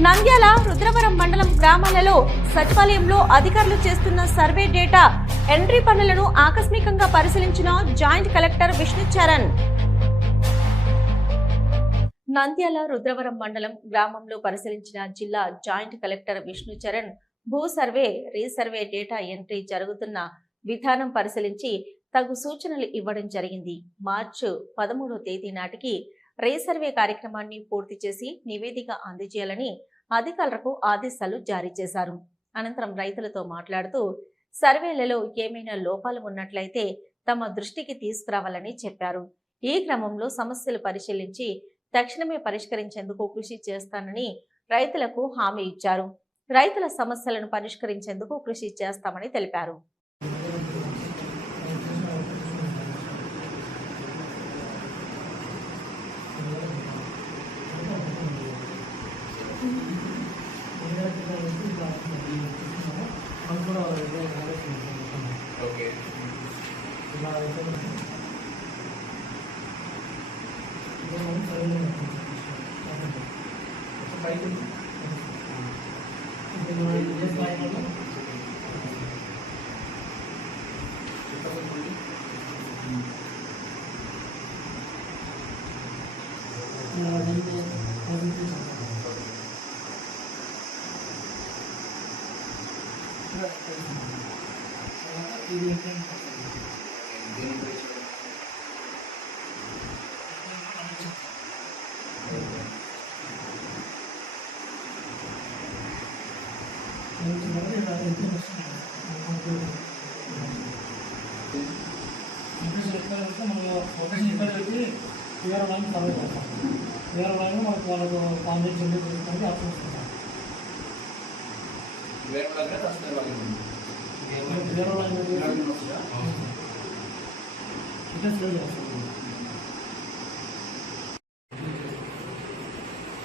నంద్యాల రుద్రవరం మండలం గ్రామాలలో సచివాలయంలో అధికారులు చేస్తున్న సర్వే డేటా ఎంట్రీ పనులను ఆకస్మికంగా పరిశీలించిన జాయింట్ కలెక్టర్ విష్ణుచరణ్. నంద్యాల రుద్రవరం మండలం గ్రామంలో పరిశీలించిన జిల్లా జాయింట్ కలెక్టర్ విష్ణుచరణ్ భూ సర్వే రీసర్వే డేటా ఎంట్రీ జరుగుతున్న విధానం పరిశీలించి తగు సూచనలు ఇవ్వడం జరిగింది. మార్చి 13వ తేదీ నాటికి రీసర్వే కార్యక్రమాన్ని పూర్తి చేసి నివేదిక అందజేయాలని అధికారులకు ఆదేశాలు జారీ చేశారు. అనంతరం రైతులతో మాట్లాడుతూ సర్వేలలో ఏమైనా లోపాలు ఉన్నట్లయితే తమ దృష్టికి తీసుకురావాలని చెప్పారు. ఈ క్రమంలో సమస్యలు పరిశీలించి తక్షణమే పరిష్కరించేందుకు కృషి చేస్తానని రైతులకు హామీ ఇచ్చారు. రైతుల సమస్యలను పరిష్కరించేందుకు కృషి చేస్తామని తెలిపారు.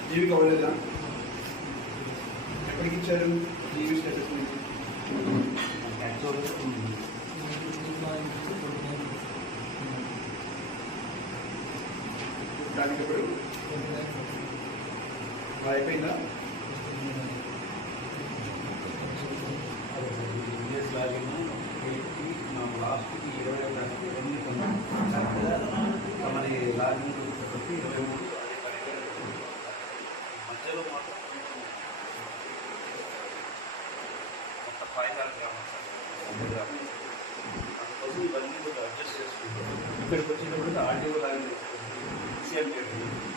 జీవిక అవ్వలేదా? ఎక్కడికి ఇచ్చారు జీవి స్టేటస్ మీకు? దానికి ఎప్పుడు అయిపోయిందా? లాస్ట్కి 20 మరి లాగిన్ పెట్టి 23 మధ్యలో మాత్రం ఒక 5 గ్రామాలు అందుకోసం ఇవన్నీ కూడా అడ్జస్ట్ చేసుకుంటాం. ఇక్కడికి వచ్చినప్పుడు ఆర్టీఓ లాగిన్ చేసుకుంటాం.